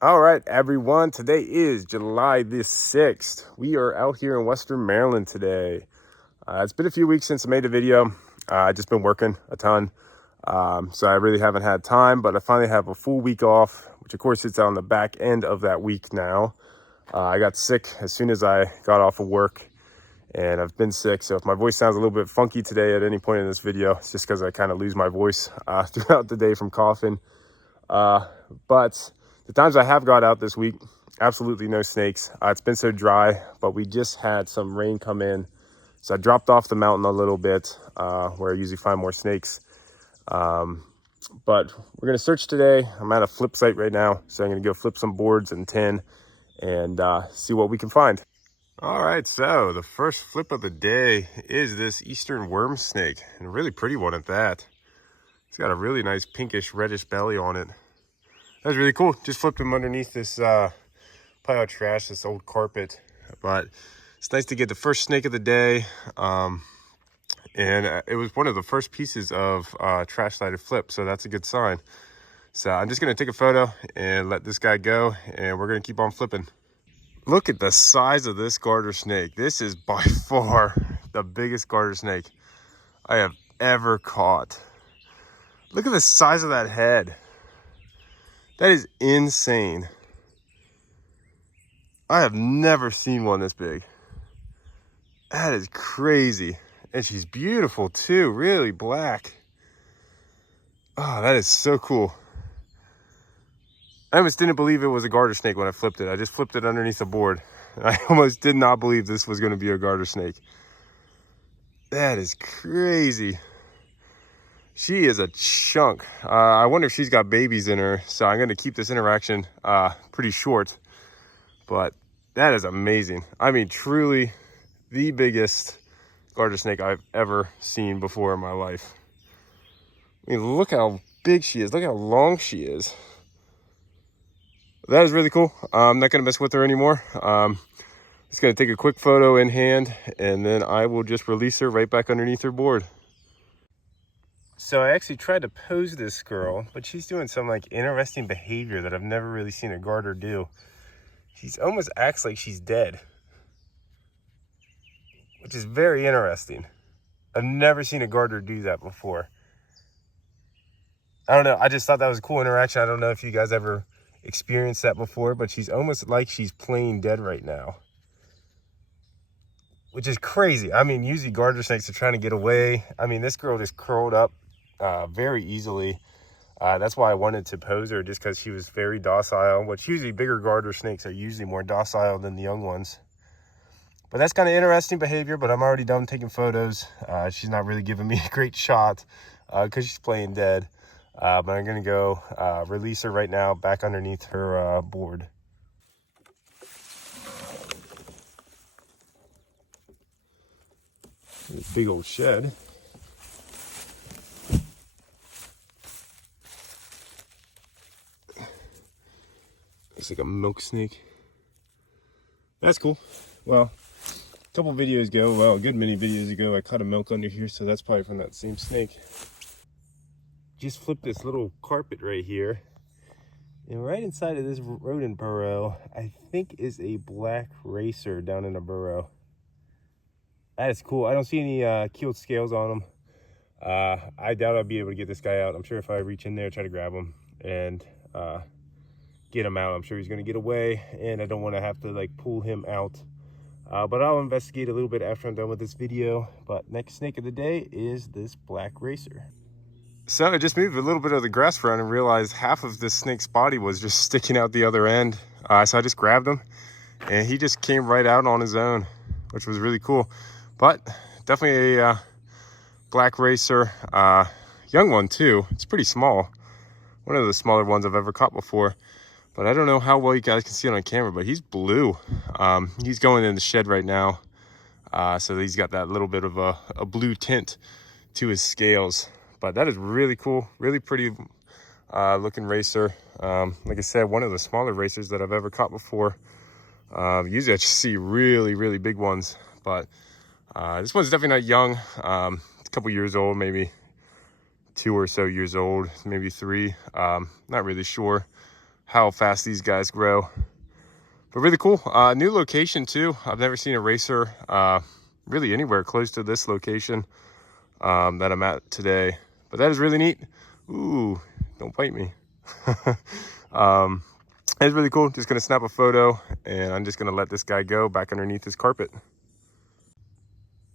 All right, everyone. Today is July the 6th. We are out here in Western Maryland today. It's been a few weeks since I made a video. I've just been working a ton. So I really haven't had time, but I finally have a full week off, which of course it's on the back end of that week now. I got sick as soon as I got off of work, and I've been sick. So if my voice sounds a little bit funky today at any point in this video, it's just because I kind of lose my voice throughout the day from coughing. But the times I have got out this week, absolutely no snakes. It's been so dry, but we just had some rain come in. So I dropped off the mountain a little bit where I usually find more snakes. But we're going to search today. I'm at a flip site right now, so I'm going to go flip some boards and tin and see what we can find. All right, so the first flip of the day is this eastern worm snake, and a really pretty one at that. It's got a really nice pinkish reddish belly on it. That was really cool. Just flipped him underneath this pile of trash, this old carpet. But it's nice to get the first snake of the day. And it was one of the first pieces of trash lighted flip, so that's a good sign. So I'm just going to take a photo and let this guy go, and we're going to keep on flipping. Look at the size of this garter snake. This is by far the biggest garter snake I have ever caught. Look at the size of that head. That is insane. I have never seen one this big. That is crazy. And she's beautiful too, really black. Oh, that is so cool. I almost didn't believe it was a garter snake when I flipped it. I just flipped it underneath the board. I almost did not believe this was going to be a garter snake. That is crazy. She is a chunk. I wonder if she's got babies in her. So I'm going to keep this interaction pretty short. But that is amazing. I mean, truly the biggest garter snake I've ever seen before in my life. I mean, look how big she is. Look how long she is. That is really cool. I'm not going to mess with her anymore. Just going to take a quick photo in hand, and then I will just release her right back underneath her board. So I actually tried to pose this girl, but she's doing some like interesting behavior that I've never really seen a garter do. She's almost acts like she's dead, which is very interesting. I've never seen a garter do that before. I don't know. I just thought that was a cool interaction. I don't know if you guys ever experienced that before, but she's almost like she's playing dead right now, which is crazy. I mean, usually garter snakes are trying to get away. I mean, this girl just curled up very easily. That's why I wanted to pose her, just because she was very docile, which usually bigger garter snakes are usually more docile than the young ones. But that's kind of interesting behavior, but I'm already done taking photos. She's not really giving me a great shot because she's playing dead. But I'm going to go release her right now back underneath her board. Big old shed. Looks like a milk snake. That's cool. Well, a couple videos ago, well, a good many videos ago, I caught a milk under here, so that's probably from that same snake. Just flipped this little carpet right here, and right inside of this rodent burrow, I think is a black racer down in a burrow. That is cool. I don't see any keeled scales on them. I doubt I'll be able to get this guy out. I'm sure if I reach in there, try to grab him and get him out, I'm sure he's going to get away, and I don't want to have to like pull him out. But I'll investigate a little bit after I'm done with this video. But next snake of the day is this black racer. So I just moved a little bit of the grass front and realized half of this snake's body was just sticking out the other end. So I just grabbed him, and he just came right out on his own, which was really cool. But definitely a black racer, young one too. It's pretty small. One of the smaller ones I've ever caught before. But I don't know how well you guys can see it on camera, but he's blue. He's going in the shed right now. So he's got that little bit of a blue tint to his scales. But that is really cool, really pretty looking racer. Like I said, one of the smaller racers that I've ever caught before. Usually I just see really, really big ones. But this one's definitely not young. It's a couple years old, maybe 2 or so years old, maybe 3. Not really sure. how fast these guys grow. But really cool. New location too. I've never seen a racer really anywhere close to this location that I'm at today. But that is really neat. Ooh, don't bite me. It's really cool. Just gonna snap a photo and I'm just gonna let this guy go back underneath his carpet.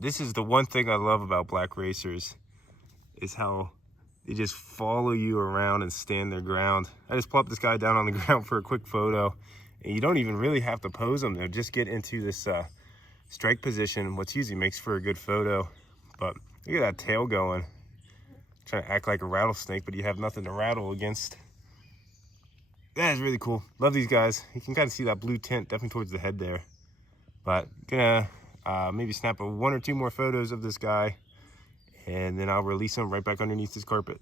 This is the one thing I love about black racers, is how they just follow you around and stand their ground. I just plop this guy down on the ground for a quick photo, and you don't even really have to pose them. They'll just get into this strike position, which usually makes for a good photo. But look at that tail going. Trying to act like a rattlesnake, but you have nothing to rattle against. That is really cool. Love these guys. You can kind of see that blue tint definitely towards the head there. But gonna maybe snap one or two more photos of this guy, and then I'll release him right back underneath his carpet.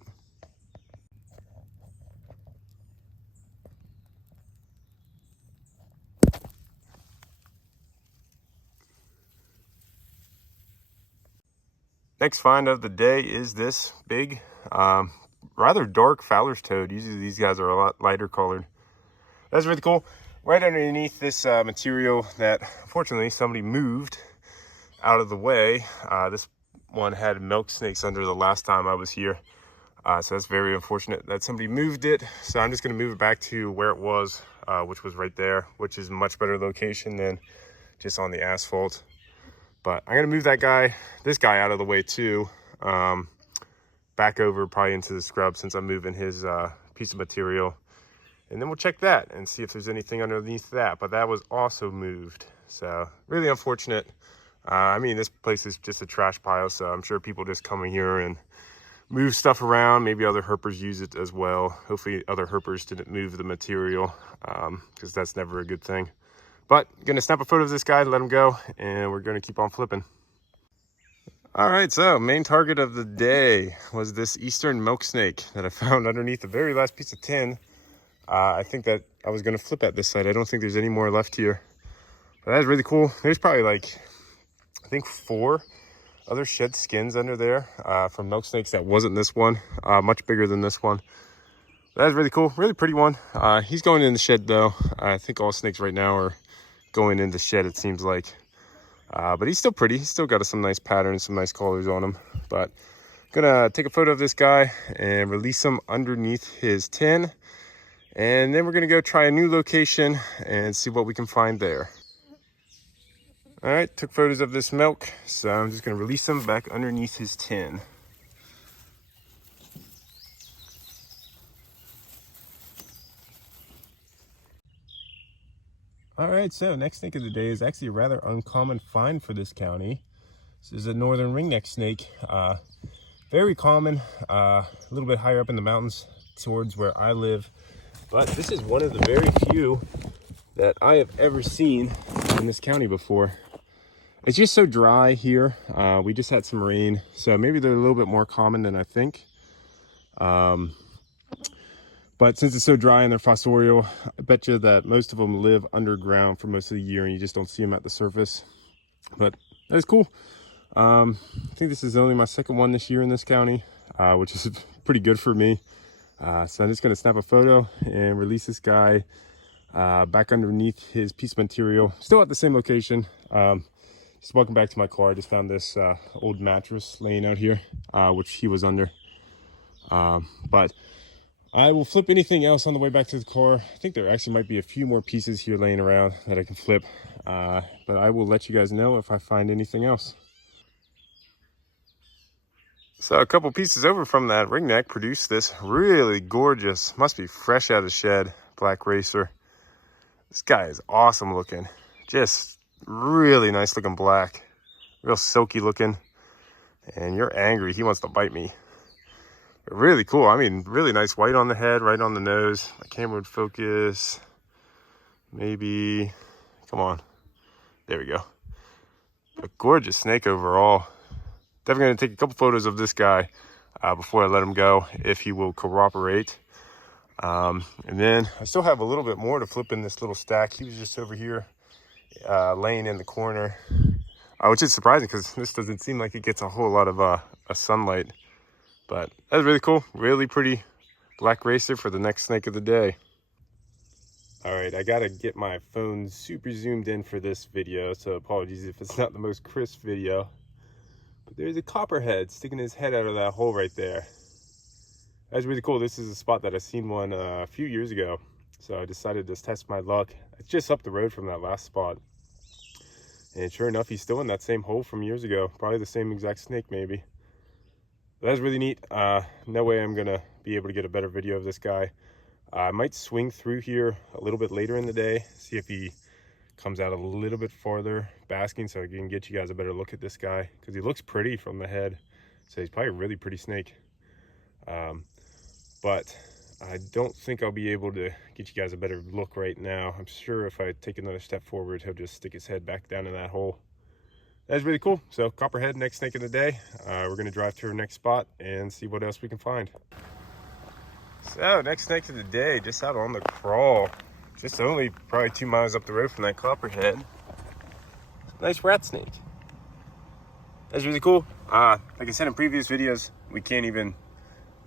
Next find of the day is this big, rather dark Fowler's toad. Usually these guys are a lot lighter colored. That's really cool. Right underneath this material that unfortunately somebody moved out of the way. This one had Milksnakes under the last time I was here. So that's very unfortunate that somebody moved it. So I'm just gonna move it back to where it was, which was right there, which is a much better location than just on the asphalt. But I'm gonna move this guy out of the way too. Back over probably into the scrub since I'm moving his piece of material. And then we'll check that and see if there's anything underneath that. But that was also moved. So really unfortunate. I mean, this place is just a trash pile, so I'm sure people just come in here and move stuff around. Maybe other herpers use it as well. Hopefully other herpers didn't move the material, because that's never a good thing. But gonna snap a photo of this guy, let him go, and we're gonna keep on flipping. All right, so main target of the day was this eastern milksnake that I found underneath the very last piece of tin. I think that I was gonna flip at this side. I don't think there's any more left here. But that is really cool. There's probably like, I think 4 other shed skins under there from milksnakes that wasn't this one. Much bigger than this one. That is really cool, really pretty one. He's going in the shed though. I think all snakes right now are going in the shed, it seems like. But he's still pretty. He's still got some nice patterns, some nice colors on him. But I'm gonna take a photo of this guy and release him underneath his tin. And then we're gonna go try a new location and see what we can find there. All right, took photos of this milk, so I'm just gonna release him back underneath his tin. All right, so next snake of the day is actually a rather uncommon find for this county. This is a northern ringneck snake. Very common, a little bit higher up in the mountains towards where I live. But this is one of the very few that I have ever seen in this county before. It's just so dry here. We just had some rain, so maybe they're a little bit more common than I think. But since it's so dry and they're fossorial, I bet you that most of them live underground for most of the year and you just don't see them at the surface. But that is cool. I think this is only my second one this year in this county, which is pretty good for me. So I'm just gonna snap a photo and release this guy back underneath his piece of material. Still at the same location. Just walking back to my car, I just found this old mattress laying out here, which he was under. But I will flip anything else on the way back to the car. I think there actually might be a few more pieces here laying around that I can flip. But I will let you guys know if I find anything else. So a couple pieces over from that ringneck produced this really gorgeous, must be fresh out of the shed, black racer. This guy is awesome looking. Just really nice looking black. Real silky looking. And you're angry, he wants to bite me. But really cool, I mean, really nice white on the head, right on the nose. My camera would focus. Maybe, come on. There we go. A gorgeous snake overall. Definitely gonna take a couple photos of this guy before I let him go, if he will cooperate. And then I still have a little bit more to flip in this little stack. He was just over here laying in the corner, which is surprising because this doesn't seem like it gets a whole lot of sunlight. But that's really cool, really pretty black racer for the next snake of the day. All right, I gotta get my phone super zoomed in for this video, so apologies if it's not the most crisp video. But there's a copperhead sticking his head out of that hole right there. That's really cool. This is a spot that I seen one a few years ago, so I decided to test my luck. It's just up the road from that last spot. And sure enough, he's still in that same hole from years ago. Probably the same exact snake, maybe. But that's really neat. No way I'm gonna be able to get a better video of this guy. I might swing through here a little bit later in the day, see if he comes out a little bit farther basking, so I can get you guys a better look at this guy, because he looks pretty from the head. So he's probably a really pretty snake. But I don't think I'll be able to get you guys a better look right now. I'm sure if I take another step forward, he'll just stick his head back down in that hole. That's really cool. So Copperhead, next snake of the day. We're gonna drive to our next spot and see what else we can find. So next snake of the day, just out on the crawl. Just only probably 2 miles up the road from that Copperhead. Nice rat snake. That's really cool. Like I said in previous videos, we can't even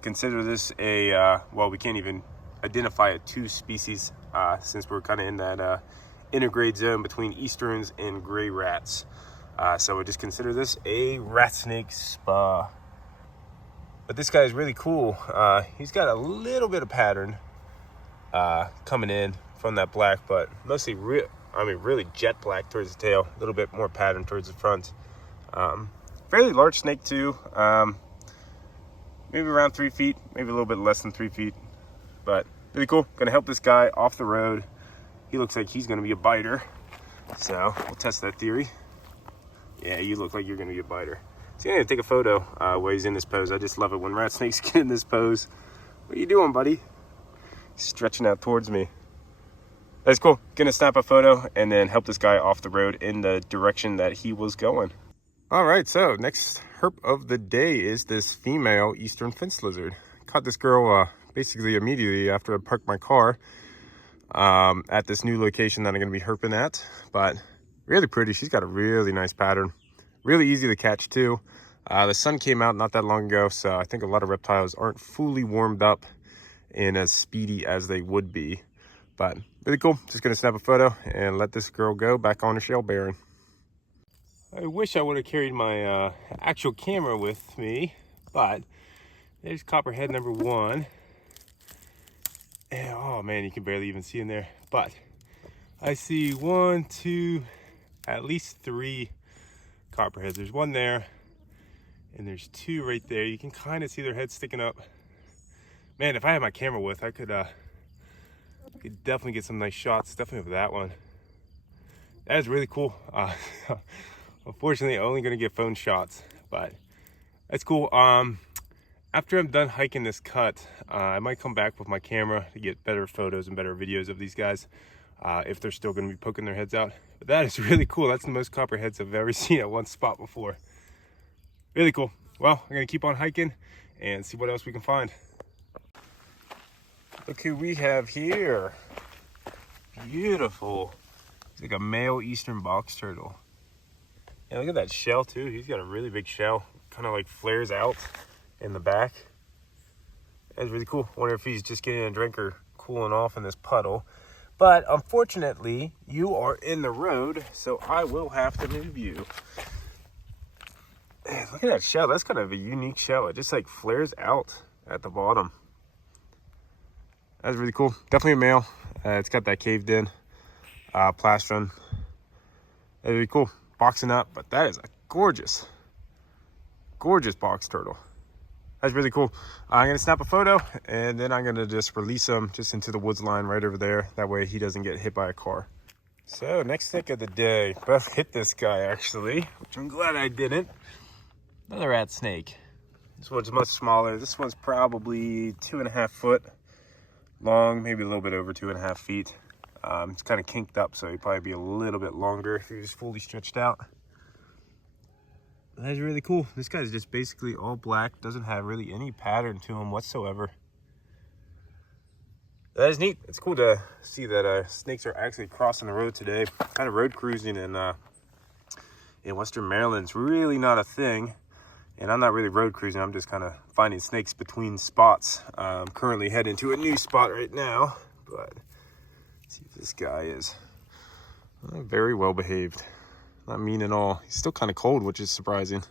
consider this a, well, we can't even identify a 2 species since we're kind of in that intergrade zone between easterns and gray rats. So we just consider this a rat snake spa. But this guy is really cool. He's got a little bit of pattern coming in from that black, but mostly really jet black towards the tail. A little bit more pattern towards the front. Fairly large snake too. Maybe around 3 feet, maybe a little bit less than 3 feet. But really cool. Gonna help this guy off the road. He looks like he's gonna be a biter. So we'll test that theory. Yeah, you look like you're gonna be a biter. So I'm gonna take a photo while he's in this pose. I just love it when rat snakes get in this pose. What are you doing, buddy? He's stretching out towards me. That's cool. Gonna snap a photo and then help this guy off the road in the direction that he was going. All right, so next herp of the day is this female eastern fence lizard. Caught this girl basically immediately after I parked my car at this new location that I'm gonna be herping at. But really pretty. She's got a really nice pattern. Really easy to catch too. The sun came out not that long ago, so I think a lot of reptiles aren't fully warmed up and as speedy as they would be. But really cool. Just gonna snap a photo and let this girl go back on her shell bearing. I wish I would have carried my actual camera with me, but there's Copperhead number 1. And, oh man, you can barely even see in there. But I see 1, 2, at least 3 Copperheads. There's 1 there, and there's 2 right there. You can kind of see their heads sticking up. Man, if I had my camera with, I could definitely get some nice shots, definitely of that one. That is really cool. Unfortunately, I'm only gonna get phone shots, but that's cool. After I'm done hiking this cut, I might come back with my camera to get better photos and better videos of these guys, if they're still gonna be poking their heads out. But that is really cool. That's the most Copperheads I've ever seen at one spot before. Really cool. Well, I'm gonna keep on hiking and see what else we can find. Look who we have here. Beautiful. It's like a male eastern box turtle. And look at that shell too. He's got a really big shell. Kind of like flares out in the back. That's really cool. Wonder if he's just getting a drink or cooling off in this puddle. But unfortunately, you are in the road, so I will have to move you. Man, look at that shell. That's kind of a unique shell. It just like flares out at the bottom. That's really cool. Definitely a male. It's got that caved in plastron. That's really cool. Boxing up, but that is a gorgeous box turtle. That's really cool. I'm gonna snap a photo and then I'm gonna just release him just into the woods line right over there. That way he doesn't get hit by a car. So next snake of the day, both hit this guy actually, which I'm glad I didn't. Another rat snake. This one's much smaller. This one's probably 2.5 foot long, maybe a little bit over 2.5 feet. It's kind of kinked up, so he'd probably be a little bit longer if he was fully stretched out. That's really cool. This guy's just basically all black, doesn't have really any pattern to him whatsoever. That is neat. It's cool to see that snakes are actually crossing the road today. Kind of road cruising in Western Maryland's really not a thing. And I'm not really road cruising, I'm just kind of finding snakes between spots. I'm currently heading to a new spot right now, but See if this guy is very well behaved. Not mean at all. He's still kind of cold, which is surprising.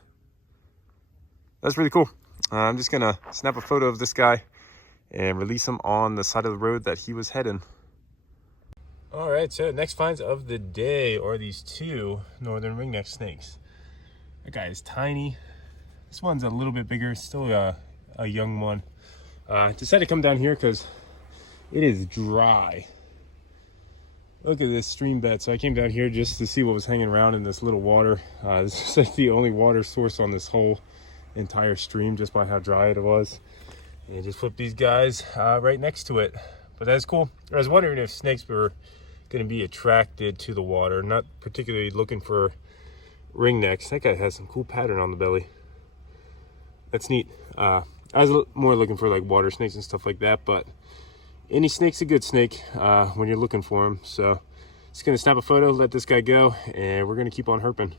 That's really cool. I'm just gonna snap a photo of this guy and release him on the side of the road that he was heading. All right, so next finds of the day are these two northern ringneck snakes. That guy is tiny. This one's a little bit bigger, still a young one. Decided to come down here because it is dry. Look at this stream bed. So I came down here just to see what was hanging around in this little water. This is like the only water source on this whole entire stream, just by how dry it was. And just put these guys right next to it. But that's cool. I was wondering if snakes were going to be attracted to the water, not particularly looking for ringnecks. That guy has some cool pattern on the belly. That's neat. I was more looking for like water snakes and stuff like that, but any snake's a good snake when you're looking for them. So just gonna snap a photo, let this guy go, and we're gonna keep on herping.